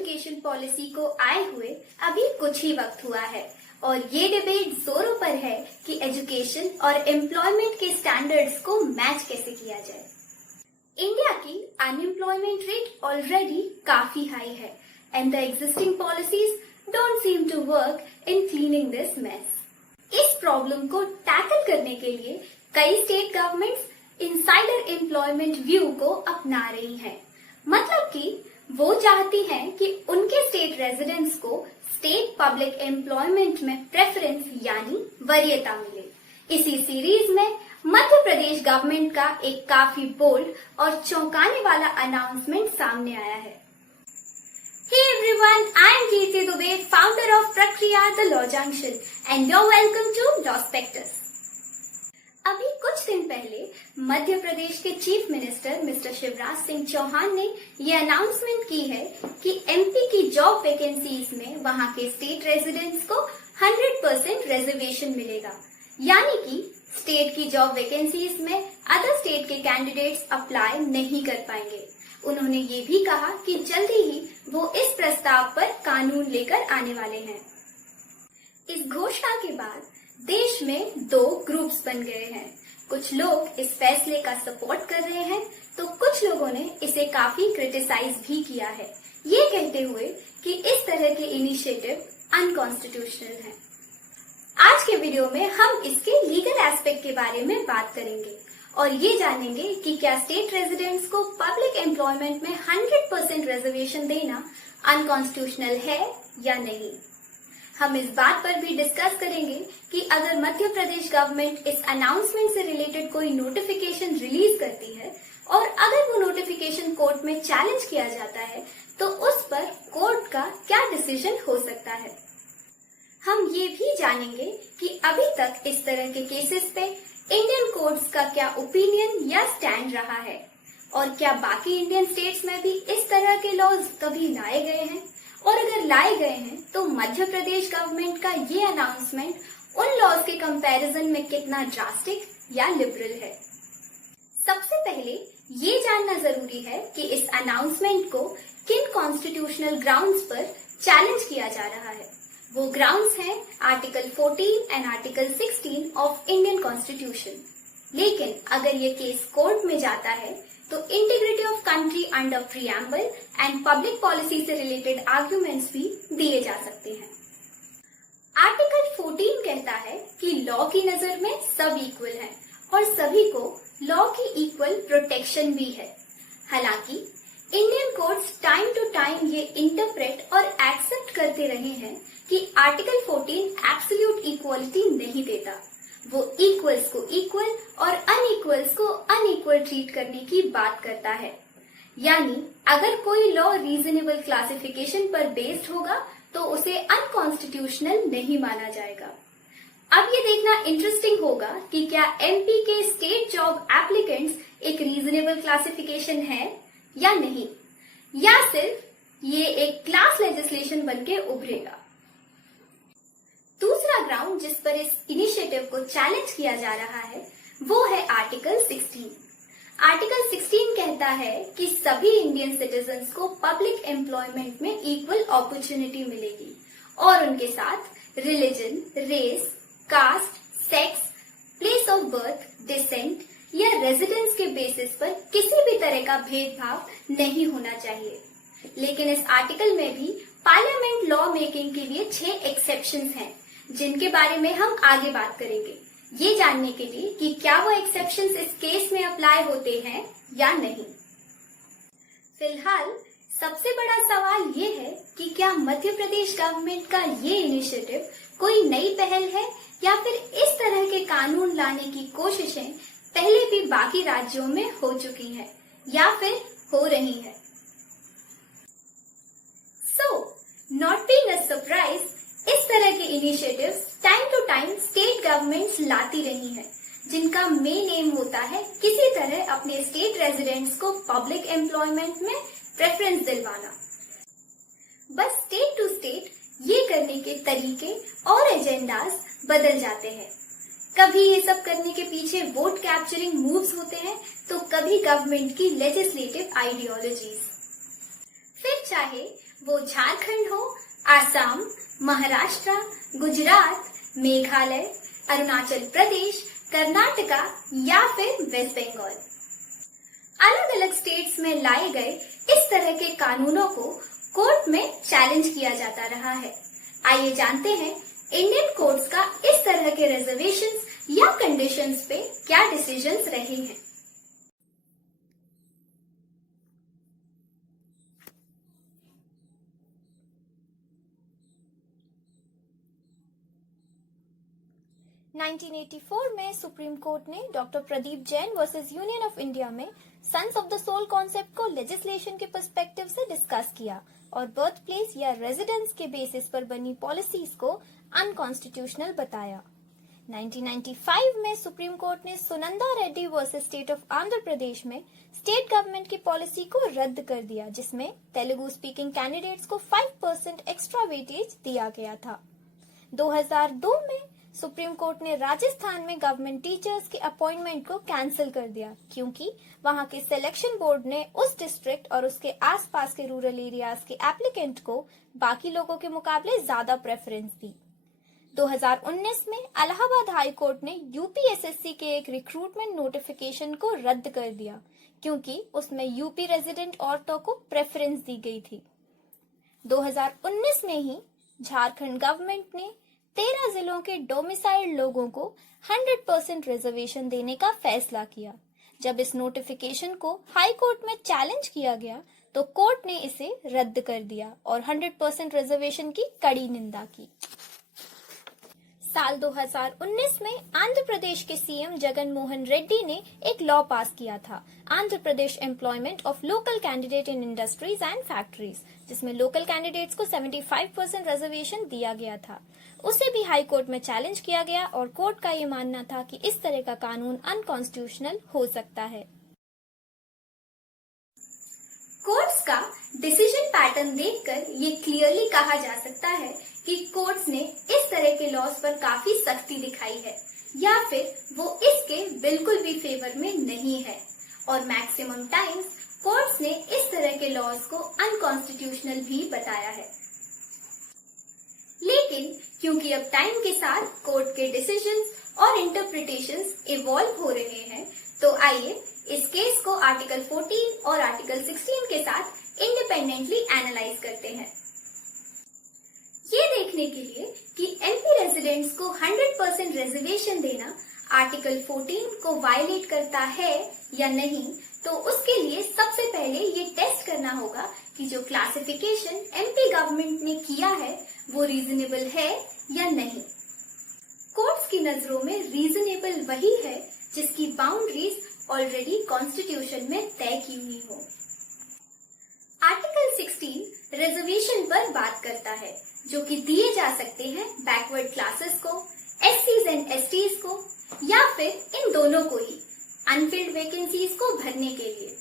Education policy को आए हुए अभी कुछ ही वक्त हुआ है और ये डिबेट जोरों पर है कि एजुकेशन और एम्प्लॉयमेंट के स्टैंडर्ड्स को मैच कैसे किया जाए। इंडिया की अनएम्प्लॉयमेंट रेट ऑलरेडी काफी हाई है and the existing policies don't seem to work in cleaning this mess. इस प्रॉब्लम को टैकल करने के लिए कई state governments insider employment view को अपना रही हैं। मतलब कि वो चाहती हैं कि उनके स्टेट रेजिडेंट्स को स्टेट पब्लिक एम्प्लॉयमेंट में प्रेफरेंस यानी वरीयता मिले। इसी सीरीज में मध्य प्रदेश गवर्नमेंट का एक काफी बोल्ड और चौंकाने वाला अनाउंसमेंट सामने आया है। Hey everyone, I am Kirti Dubey, founder of Prakriya The Law Junction and you're welcome to Lawspectus। अभी कुछ दिन पहले मध्य प्रदेश के chief minister mister Shivraj Singh Chouhan ने ये अनाउंसमेंट की है कि एमपी की जॉब वैकेंसीज में वहां के स्टेट रेजिडेंट्स को 100% रिजर्वेशन मिलेगा, यानी कि स्टेट की जॉब वैकेंसीज में अदर स्टेट के कैंडिडेट्स अप्लाई नहीं कर पाएंगे। उन्होंने ये भी कहा कि जल्दी ही वो इस प्रस्ताव पर कानून लेकर आने वाले हैं। इस घोषणा के बाद देश में दो ग्रुप्स बन गए हैं। कुछ लोग इस फैसले का सपोर्ट कर रहे हैं तो कुछ लोगों ने इसे काफी क्रिटिसाइज भी किया है, ये कहते हुए कि इस तरह के इनिशिएटिव अनकॉन्स्टिट्यूशनल हैं। आज के वीडियो में हम इसके लीगल एस्पेक्ट के बारे में बात करेंगे और ये जानेंगे कि क्या स्टेट रेजिडेंट्स को पब्लिक एम्प्लॉयमेंट में 100% रिजर्वेशन देना अनकॉन्स्टिट्यूशनल है या नहीं। हम इस बात पर भी डिस्कस करेंगे कि अगर मध्य प्रदेश गवर्नमेंट इस अनाउंसमेंट से रिलेटेड कोई नोटिफिकेशन रिलीज करती है और अगर वो नोटिफिकेशन कोर्ट में चैलेंज किया जाता है तो उस पर कोर्ट का क्या डिसीजन हो सकता है। हम ये भी जानेंगे कि अभी तक इस तरह के केसेस पे इंडियन कोर्ट्स का क्या ओपिनियन या स्टैंड रहा है और क्या बाकी इंडियन स्टेट्स में भी इस तरह के लॉज कभी लाए गए हैं, और अगर लाए गए हैं तो मध्य प्रदेश गवर्नमेंट का ये अनाउंसमेंट उन लॉज के कंपैरिजन में कितना ड्रास्टिक या लिबरल है। सबसे पहले ये जानना जरूरी है कि इस अनाउंसमेंट को किन कॉन्स्टिट्यूशनल ग्राउंड्स पर चैलेंज किया जा रहा है। वो ग्राउंड्स हैं article 14 and article 16 of Indian constitution. लेकिन अगर ये केस कोर्ट में जाता है तो integrity of country under preamble and public policy से रिलेटेड आर्ग्यूमेंट्स भी दिए जा सकते हैं। आर्टिकल 14 कहता है कि लॉ की नजर में सब इक्वल हैं और सभी को लॉ की इक्वल प्रोटेक्शन भी है। हालांकि Indian courts time to time ये इंटरप्रेट और एक्सेप्ट करते रहे हैं कि आर्टिकल 14 एब्सोल्यूट इक्वालिटी नहीं देता। वो इक्वल्स को इक्वल और अनइक्वल्स को अनइक्वल ट्रीट करने की बात करता है। यानी अगर कोई लॉ रीजनेबल क्लासिफिकेशन पर बेस्ड होगा तो उसे अनकॉन्स्टिट्यूशनल नहीं माना जाएगा। अब ये देखना इंटरेस्टिंग होगा कि क्या एमपी के स्टेट जॉब एप्लीकेंट्स एक रीजनेबल क्लासिफिकेशन है या नहीं, या सिर्फ ये एक क्लास लेजिस्लेशन बनके उभरेगा। दूसरा ग्राउंड जिस पर इस इनिशिएटिव को चैलेंज किया जा रहा है वो है आर्टिकल 16। आर्टिकल 16 कहता है कि सभी इंडियन सिटीजन्स को पब्लिक एम्प्लॉयमेंट में इक्वल अपॉर्चुनिटी मिलेगी और उनके साथ religion, race, caste, sex, place of birth, descent या रेजिडेंस के बेसिस पर किसी भी तरह का भेदभाव नहीं होना चाहिए। लेकिन इस आर्टिकल में भी पार्लियामेंट लॉ मेकिंग के लिए 6 एक्सेप्शंस हैं जिनके बारे में हम आगे बात करेंगे, ये जानने के लिए कि क्या वो एक्सेप्शंस इस केस में अप्लाई होते हैं या नहीं। फिलहाल सबसे बड़ा सवाल ये है कि क्या मध्य प्रदेश गवर्नमेंट का ये इनिशिएटिव कोई नई पहल है या फिर इस तरह के कानून लाने की कोशिशें पहले भी बाकी राज्यों में हो चुकी हैं या फिर हो रही हैं। नॉट बीइंग अ सरप्राइज, इस तरह के initiatives time to time state governments लाती रही हैं, जिनका मेन एम होता है किसी तरह अपने स्टेट रेजिडेंट्स को पब्लिक एम्प्लॉयमेंट में प्रेफरेंस दिलवाना। बस स्टेट टू स्टेट ये करने के तरीके और एजेंडाज बदल जाते हैं। कभी ये सब करने के पीछे वोट कैप्चरिंग मूव्स होते हैं तो कभी गवर्नमेंट की लेजिस्लेटिव आइडियोलॉजीज। फिर चाहे वो झारखंड हो, आसाम, महाराष्ट्र, गुजरात, मेघालय, अरुणाचल प्रदेश, कर्नाटका या फिर वेस्ट बंगाल। अलग अलग स्टेट्स में लाए गए इस तरह के कानूनों को कोर्ट में चैलेंज किया जाता रहा है। आइए जानते हैं इंडियन कोर्ट्स का इस तरह के रिजर्वेशंस या कंडीशंस पे क्या डिसीजंस रहे हैं। (1984) में सुप्रीम कोर्ट ने doctor Pradeep Jain versus union of India में sons of the soil concept को लेजिस्लेशन के पर्सपेक्टिव से डिस्कस किया और बर्थ प्लेस या रेजिडेंस के बेसिस पर बनी पॉलिसीज को अनकॉन्स्टिट्यूशनल बताया। 1995 में सुप्रीम कोर्ट ने Sunanda Reddy versus state of Andhra Pradesh में स्टेट गवर्नमेंट की पॉलिसी को रद्द कर दिया, जिसमें तेलुगु स्पीकिंग कैंडिडेट्स को 5% एक्स्ट्रा वेटेज दिया गया था। 2002 में सुप्रीम कोर्ट ने राजस्थान में गवर्नमेंट टीचर्स के अपॉइंटमेंट को कैंसिल कर दिया, क्योंकि वहां के सिलेक्शन बोर्ड ने उस डिस्ट्रिक्ट और उसके आसपास के रूरल एरियाज के एप्लीकेंट को बाकी लोगों के मुकाबले ज्यादा प्रेफरेंस दी। 2019 में इलाहाबाद हाई कोर्ट ने यूपीएसएससी के एक रिक्रूटमेंट नोटिफिकेशन को रद्द कर दिया, क्योंकि उसमें यूपी रेजिडेंट औरतों को प्रेफरेंस दी गई थी। 2019 में ही झारखंड गवर्नमेंट ने 13 जिलों के डोमिसाइल्ड लोगों को 100% रिजर्वेशन देने का फैसला किया। जब इस नोटिफिकेशन को हाई कोर्ट में चैलेंज किया गया तो कोर्ट ने इसे रद्द कर दिया और 100% रिजर्वेशन की कड़ी निंदा की। साल 2019 में आंध्र प्रदेश के सीएम जगन मोहन रेड्डी ने एक लॉ पास किया था, Andhra Pradesh employment of local candidate in industries and factories, जिसमें लोकल कैंडिडेट्स को 75% रिजर्वेशन दिया गया था। उसे भी हाई कोर्ट में चैलेंज किया गया और कोर्ट का ये मानना था कि इस तरह का कानून अनकॉन्स्टिट्यूशनल हो सकता है। कोर्ट्स का डिसीजन पैटर्न देखकर ये क्लियरली कहा जा सकता है कि कोर्ट्स ने इस तरह के लॉज पर काफी सख्ती दिखाई है या फिर वो इसके बिल्कुल भी फेवर में नहीं है, और मैक्सिमम टाइम्स कोर्ट्स ने इस तरह के लॉज को अनकॉन्स्टिट्यूशनल भी बताया है। लेकिन क्योंकि अब टाइम के साथ कोर्ट के डिसीजंस और इंटरप्रिटेशंस इवॉल्व हो रहे हैं, तो आइए इस केस को आर्टिकल 14 और आर्टिकल 16 के साथ इंडिपेंडेंटली एनालाइज करते हैं। ये देखने के लिए कि एमपी रेजिडेंट्स को 100% रिजर्वेशन देना आर्टिकल 14 को वायलेट करता है या नहीं, तो उसके लिए सबसे पहले ये टेस्ट करना होगा कि जो क्लासिफिकेशन एमपी गवर्नमेंट ने किया है वो रीजनेबल है या नहीं। कोर्ट्स की नजरों में रीजनेबल वही है जिसकी बाउंड्रीज ऑलरेडी कॉन्स्टिट्यूशन में तय की हुई हो। आर्टिकल 16 रिजर्वेशन पर बात करता है, जो कि दिए जा सकते हैं बैकवर्ड क्लासेस को, एससीज एंड एसटीज को, या फिर इन दोनों को ही अनफिल्ड वैकेंसीज को भरने के लिए।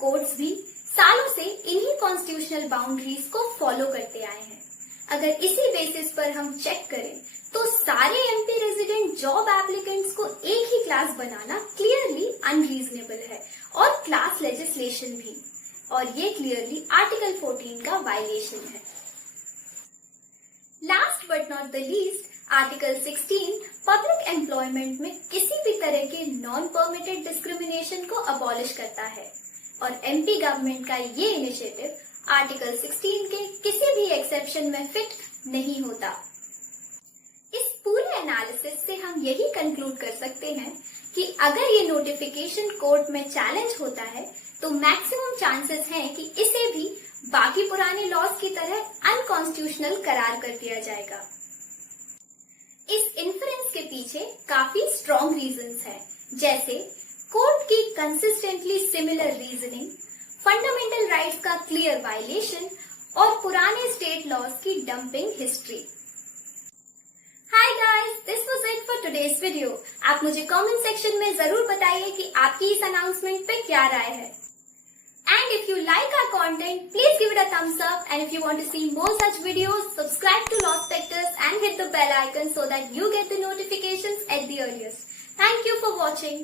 कोर्ट्स भी सालों से इन्हीं कॉन्स्टिट्यूशनल बाउंड्रीज को फॉलो करते आए हैं। अगर इसी बेसिस पर हम चेक करें तो सारे एमपी रेजिडेंट जॉब एप्लीकेंट्स को एक ही क्लास बनाना क्लियरली अनरीजनेबल है और क्लास लेजिस्लेशन भी, और ये क्लियरली आर्टिकल 14 का वायलेशन है। Last but not the least, article 16 public employment में किसी भी तरह के नॉन परमिटेड डिस्क्रिमिनेशन को अबॉलिश करता है, और एमपी गवर्नमेंट का ये इनिशिएटिव आर्टिकल 16 के किसी भी एक्सेप्शन में फिट नहीं होता। इस पूरे एनालिसिस से हम यही कंक्लूड कर सकते हैं कि अगर ये नोटिफिकेशन कोर्ट में चैलेंज होता है तो मैक्सिमम चांसेस हैं कि इसे भी बाकी पुराने लॉज की तरह अनकॉन्स्टिट्यूशनल करार कर दिया जाएगा। इस इन्फ्रेंस के पीछे काफी स्ट्रॉन्ग रीजंस हैं, जैसे कोर्ट की consistently similar reasoning, fundamental rights का क्लियर वायलेशन और पुराने स्टेट लॉज की dumping history. Hi guys, this was it for today's video. आप मुझे कमेंट सेक्शन में जरूर बताइए कि आपकी इस अनाउंसमेंट पे क्या राय है। And if you like our content, please give it a thumbs up, and if you want to see more such videos, subscribe to Law Specters and hit the bell icon so that you get the notifications at the earliest. Thank you for watching.